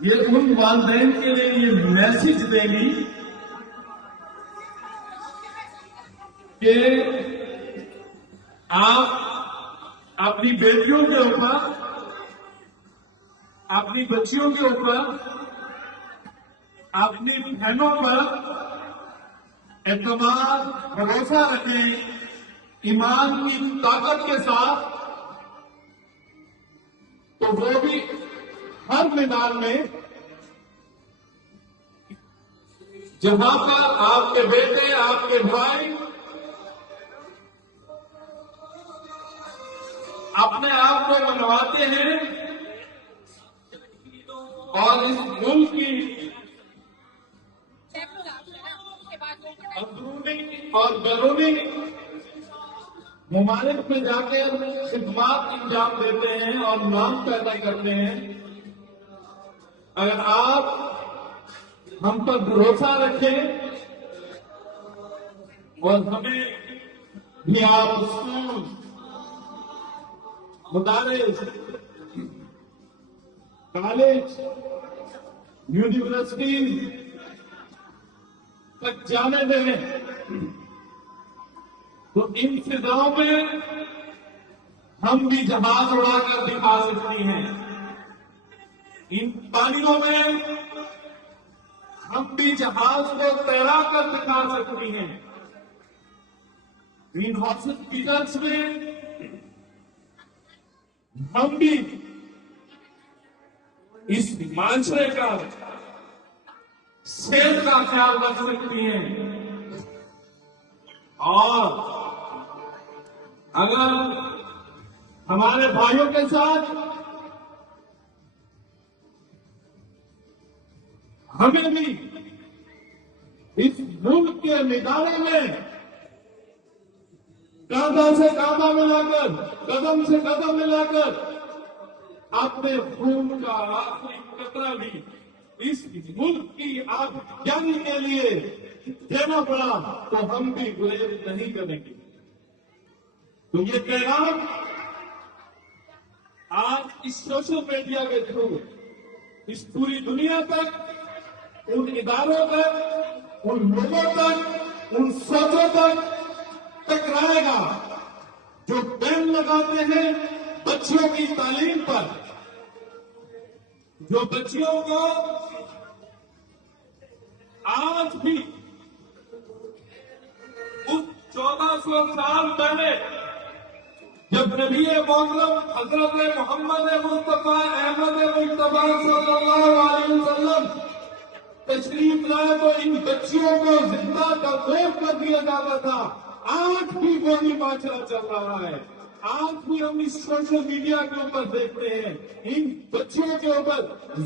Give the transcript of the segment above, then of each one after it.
یہ ان والدین کے لیے یہ میسج دے گی کہ آپ اپنی بیٹیوں کے اوپر، اپنی بچیوں کے اوپر، اپنی بہنوں پر اعتماد، بھروسہ رکھیں ایمان کی طاقت کے ساتھ، تو وہ بھی ہر میدان میں جہاں پر آپ کے بیٹے، آپ کے بھائی اپنے آپ کو منواتے ہیں اور اس ملک کی اندرونی اور بیرونی ممالک میں جا کے خدمات انجام دیتے ہیں اور نام پیدا کرتے ہیں، اگر آپ ہم پر بھروسہ رکھیں اور ہمیں بھی آپ اسکول، مدارس، کالج، یونیورسٹیز تک جانے دیں تو ان فضاؤں میں ہم بھی جہاز اڑا کر دکھا سکتی ہیں، ان پانیوں میں ہم بھی جہاز کو تیرا کر دکھا سکتی ہیں، ان ہاسپٹلس میں ہم بھی اس معاشرے کا صحت کا خیال رکھ سکتی ہیں، اور اگر ہمارے بھائیوں کے ساتھ ہمیں بھی اس ملک کے نگانے میں کاندھا سے کاندھا ملا کر، قدم سے قدم ملا کر اپنے خون کا آخری قطرہ بھی اس ملک کی آگ جنگ کے لیے دینا پڑا تو ہم بھی گریز نہیں کریں گے۔ تو یہ پیغام آج اس سوشل میڈیا کے تھرو اس پوری دنیا تک، ان اداروں تک، ان لوگوں تک، ان سوچوں تک ٹکرائے گا جو بین لگاتے ہیں بچیوں کی تعلیم پر، جو بچیوں کو آج بھی اس 1400 سال پہلے جب نبی محترم حضرت محمد مصطفیٰ احمد مجتبیٰ صلی اللہ علیہ وسلم تشریف لائے تو ان بچیوں کو زندہ تصویر کر دیا جاتا تھا۔ آج بھی وہی معاشرہ چل رہا ہے، آج بھی ہم اس سوشل میڈیا کے اوپر دیکھتے ہیں ان بچیوں کے اوپر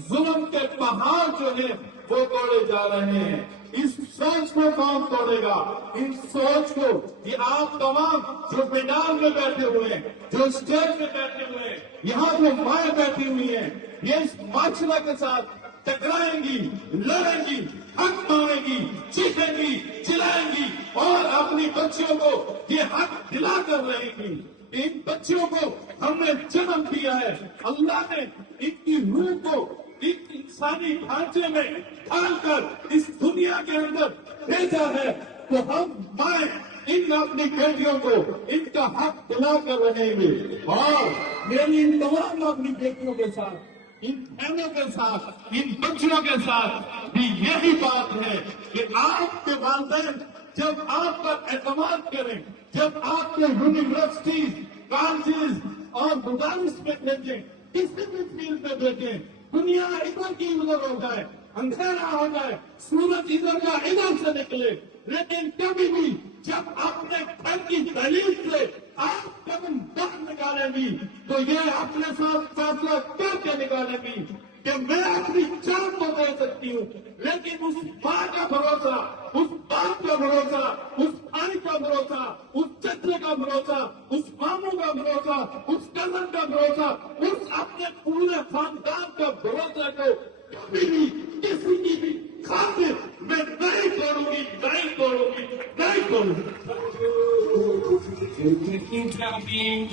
ظلم کے پہاڑ جو ہیں وہ توڑے جا رہے ہیں۔ اس سوچ کو کون توڑے گا؟ ان سوچ کو یہ آپ تمام جو میدان میں بیٹھے ہوئے ہیں، جو اسٹیج میں بیٹھے ہوئے ہیں، یہاں جو مائیں بیٹھی ہوئی ہیں، یہ اس معاشرہ کے ساتھ ٹکرائیں گی، لڑیں گی، حق مانگیں گی، چیخیں گی، چلائیں گی اور اپنی بچیوں کو یہ حق دلا کر رہیں گی۔ ان بچیوں کو ہم نے جنم دیا ہے، اللہ نے ان کی روح کو ایک انسانی ڈھانچے میں ڈھال کر اس دنیا کے اندر بھیجا ہے، تو ہم مائیں ان اپنی بیٹیوں کو ان کا حق دلا کر رہیں گے۔ اور میری ان تمام اپنی بیٹیوں کے ساتھ، ان بہنوں کے ساتھ، ان بچیوں کے ساتھ بھی یہی بات ہے کہ آپ کے والدین جب آپ پر اعتماد کریں، جب آپ کے یونیورسٹیز، کالجز اور مدارس میں بھیجیں، کسی بھی فیلڈ میں بھیجیں، دنیا ادھر کی ادھر ہو جائے، اندھیرا ہو جائے، سورج ادھر کا ادھر سے نکلے، لیکن کبھی بھی جب اپنے گھر کی دہلیز سے آپ قدم باہر نکالیں گی تو یہ اپنے ساتھ فیصلہ کر کے نکالیں گی کہ میں اپنی جان تو دے سکتی ہوں، لیکن اس ماں کا بھروسہ، اس باپ کا بھروسہ، اس بھائی کا بھروسہ، اس چچے کا بھروسہ، اس ماموں کا بھروسہ، اس کزن کا بھروسہ، اس اپنے پورے خاندان کا بھروسہ کو کبھی بھی کسی کی بھی خاطر میں نہیں توڑوں گی، نہیں توڑوں گی، نہیں توڑوں گی۔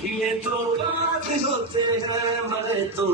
یہ تو بات ہوتے ہیں مرے تو